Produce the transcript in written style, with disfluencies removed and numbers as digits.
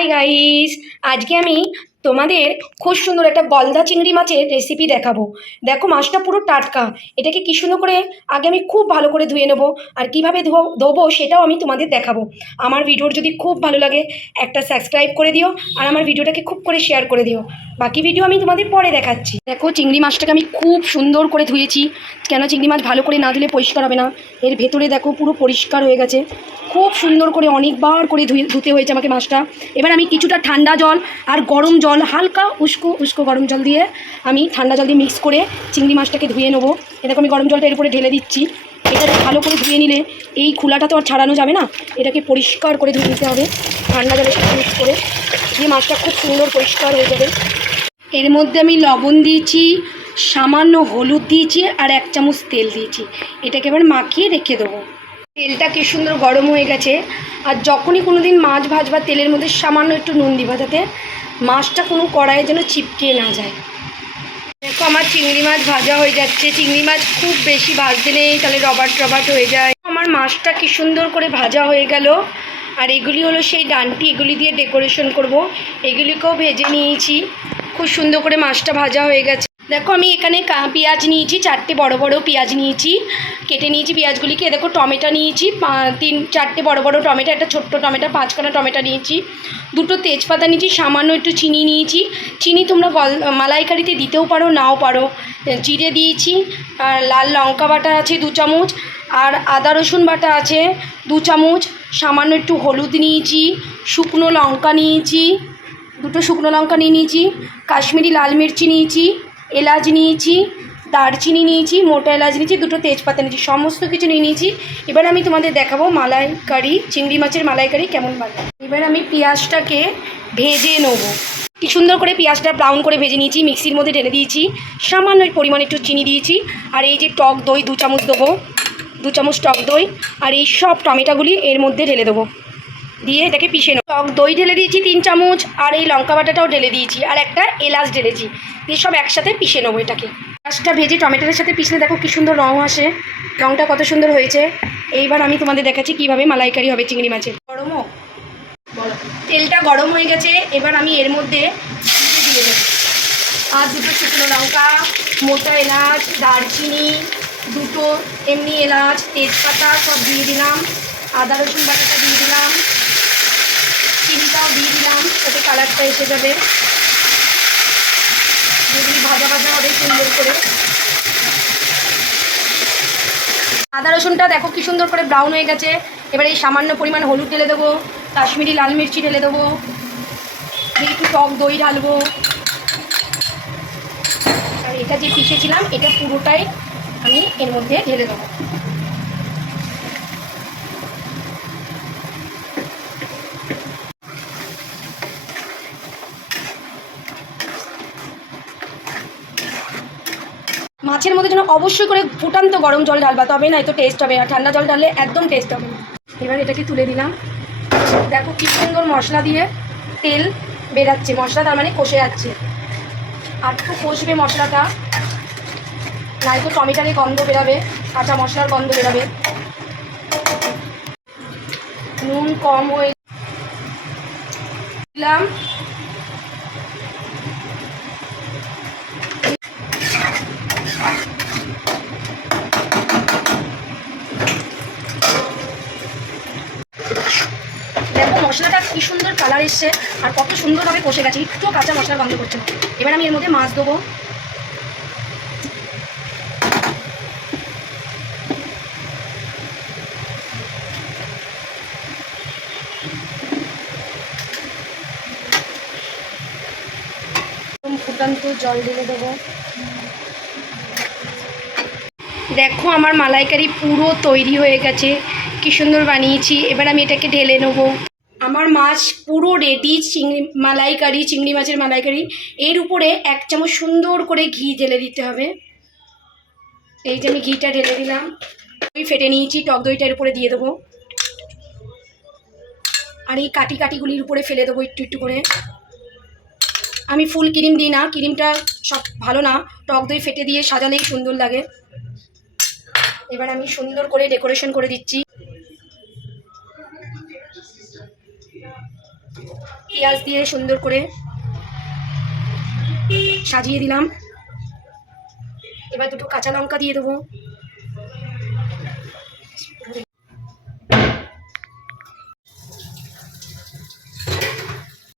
Hi guys, আজকে আমি তোমাদের খুব সুন্দর একটা গলদা চিংড়ি মাছের রেসিপি দেখাবো। দেখো মাছটা পুরো টাটকা। এটাকে কি সুন্দর করে আগে আমি খুব ভালো করে ধুয়ে নেবো, আর কিভাবে ধোবো সেটাও আমি তোমাদের দেখাবো। আমার ভিডিওর যদি খুব ভালো লাগে একটা সাবস্ক্রাইব করে দিও, আর আমার ভিডিওটাকে খুব করে শেয়ার করে দিও। বাকি ভিডিও আমি তোমাদের পরে দেখাচ্ছি। দেখো চিংড়ি মাছটাকে আমি খুব সুন্দর করে ধুয়েছি। কেন চিংড়ি মাছ ভালো করে না ধুলে পরিষ্কার হবে না। এর ভেতরে দেখো পুরো পরিষ্কার হয়ে গেছে। খুব সুন্দর করে অনেকবার করে ধুতে হয়েছে আমাকে মাছটা। এবার আমি কিছুটা ঠান্ডা জল আর গরম জল, হালকা উস্কো গরম জল দিয়ে আমি ঠান্ডা জল দিয়ে মিক্স করে চিংড়ি মাছটাকে ধুয়ে নেবো। এটাকে আমি গরম জলটা এর উপরে ঢেলে দিচ্ছি। এটা ভালো করে ধুয়ে নিলে এই খোলাটা তো আর ছাড়ানো যাবে না, এটাকে পরিষ্কার করে ধুয়ে নিতে হবে ঠান্ডা জলের সাথে মিক্স করে। দিয়ে মাছটা খুব সুন্দর পরিষ্কার হয়ে যাবে। এর মধ্যে আমি লবণ দিয়েছি, সামান্য হলুদ দিয়েছি, আর 1 চামচ তেল দিয়েছি। এটাকে এবার মাখিয়ে রেখে দেবো। তেলটা কি সুন্দর গরম হয়ে গেছে। আর যখনই কোনো দিন মাছ ভাজবা তেলের মধ্যে সামান্য একটু নুন দিবা, যাতে মাছটা কোনো কড়াইয়ে যেন চিপকে না যায়। দেখো আমার চিংড়ি মাছ ভাজা হয়ে যাচ্ছে। চিংড়ি মাছ খুব বেশি ভাজতে নেই, তাহলে রবার্ট হয়ে যায়। আমার মাছটা কি সুন্দর করে ভাজা হয়ে গেল। আর এগুলি হলো সেই ডান্টি, এগুলি দিয়ে ডেকোরেশন করব। এগুলিকেও ভেজে নিয়েছি। খুব সুন্দর করে মাছটা ভাজা হয়ে গেছে। দেখো আমি এখানে পেঁয়াজ নিয়েছি, 4টে বড় বড় পেঁয়াজ নিয়েছি, কেটে নিয়েছি পেঁয়াজগুলিকে। দেখো টমেটো নিয়েছি, 4টে বড় বড় টমেটো, একটা ছোট্ট টমেটো, 5খানা টমেটো নিয়েছি, 2টো তেজপাতা নিয়েছি, সামান্য একটু চিনি নিয়েছি। চিনি তোমরা মালাইকারিতে দিতেও পারো, নাও পারো। জিরে দিয়েছি, আর লাল লঙ্কা বাটা আছে 2 চামচ, আর আদা রসুন বাটা আছে 2 চামচ। সামান্য একটু হলুদ নিয়েছি, শুকনো লঙ্কা নিয়েছি, 2টো শুকনো লঙ্কা নিয়েছি, কাশ্মীরি লাল মির্চি নিয়েছি, এলাচ নিয়েছি, দারচিনি নিয়েছি, মোটা এলাচ নিয়েছি, 2টো তেজপাতা নিয়েছি, সমস্ত কিছু নিয়েছি। এবার আমি তোমাদের দেখাবো মালাইকারি, চিংড়ি মাছের মালাইকারি কেমন বানায়। এবার আমি পেঁয়াজটাকে ভেজে নেবো। কি সুন্দর করে পেঁয়াজটা ব্রাউন করে ভেজে নিয়েছি, মিক্সির মধ্যে ঢেলে দিয়েছি। সামান্য পরিমাণে একটু চিনি দিয়েছি, আর এই যে টক দই 2 চামচ দেবো, 2 চামচ টক দই, আর এই সব টমেটোগুলি এর মধ্যে ঢেলে দেবো। দিয়ে এটাকে পিষে নেবো। টক দই ঢেলে দিয়েছি 3 চামচ, আর এই লঙ্কা বাটাটাও ঢেলে দিয়েছি, আর একটা এলাচ ঢেলেছি। দিয়ে সব একসাথে পিষে নেবো এটাকে। পেঁয়াজটা ভেজে টমেটোর সাথে পিষলে দেখো কি সুন্দর রঙ আসে, রঙটা কত সুন্দর হয়েছে। এইবার আমি তোমাদের দেখাচ্ছি কীভাবে মালাইকারি হবে চিংড়ি মাছের। তেলটা গরম হয়ে গেছে। এবার আমি এর মধ্যে দিয়ে দেবো আর 2টো শুকনো লঙ্কা, মোটা এলাচ, দারচিনি, 2টো এমনি এলাচ, তেজপাতা সব দিয়ে দিলাম, আদা রসুন বাটাটা দিয়ে দিলাম, চিনিটাও দিয়ে দিলাম, যাতে কালারটা এসে যাবে। যেগুলি ভাজা ভাজা হবে সুন্দর করে। আদা রসুনটা দেখো কি সুন্দর করে ব্রাউন হয়ে গেছে। এবার এই সামান্য পরিমাণ হলুদ ঢেলে দেবো, কাশ্মীরি লাল মির্চি ঢেলে দেবো, একটু টক দই ঢালবো, আর এটা যে পিষেছিলাম এটা পুরোটাই আমি এর মধ্যে ঢেলে দেবো। মাছের মধ্যে যেন অবশ্যই করে ফুটান্ত গরম জল ঢালবা, তবে না তো টেস্ট হবে, আর ঠান্ডা জল ঢাললে একদম টেস্ট হবে না। এবার এটাকে তুলে দিলাম। দেখো কি সুন্দর মশলা দিয়ে তেল বেরাচ্ছে, মশলা তার মানে কষে যাচ্ছে। আর একটু কষবে মশলাটা, নয়তো টমেটোর গন্ধ বেরাবে, কাঁচা মশলার গন্ধ বেরাবে। নুন কম হয়ে দিলাম। দেখো মশলাটা কি সুন্দর কালার এসছে, আর কত সুন্দরভাবে কষে গেছে, একটু কাঁচা মশলার গন্ধ করছে। এবার আমি এর মধ্যে মাছ দেবো। ফুটান্ত জল ঢেলে দেবো। দেখো আমার মালাইকারি পুরো তৈরি হয়ে গেছে, কি সুন্দর বানিয়েছি। এবার আমি এটাকে ঢেলে নেবো। আমার মাছ পুরো রেডি, চিংড়ি মাছের মালাইকারি। এর উপরে 1 চামচ সুন্দর করে ঘি ঢেলে দিতে হবে। এই যে আমি ঘিটা ঢেলে দিলাম। দই ফেটে নিয়েছি, টক দইটার উপরে দিয়ে দেবো, আর এই কাটিগুলির উপরে ফেলে দেবো একটু একটু করে। আমি ফুল ক্রিম দিই না, ক্রিমটা সব ভালো না, টক দই ফেটে দিয়ে সাজালেই সুন্দর লাগে। এবার আমি সুন্দর করে ডেকোরেশন করে দিচ্ছি। পেঁয়াজ দিয়ে সুন্দর করে সাজিয়ে দিলাম। এবার দুটো কাঁচা লঙ্কা দিয়ে দেবো।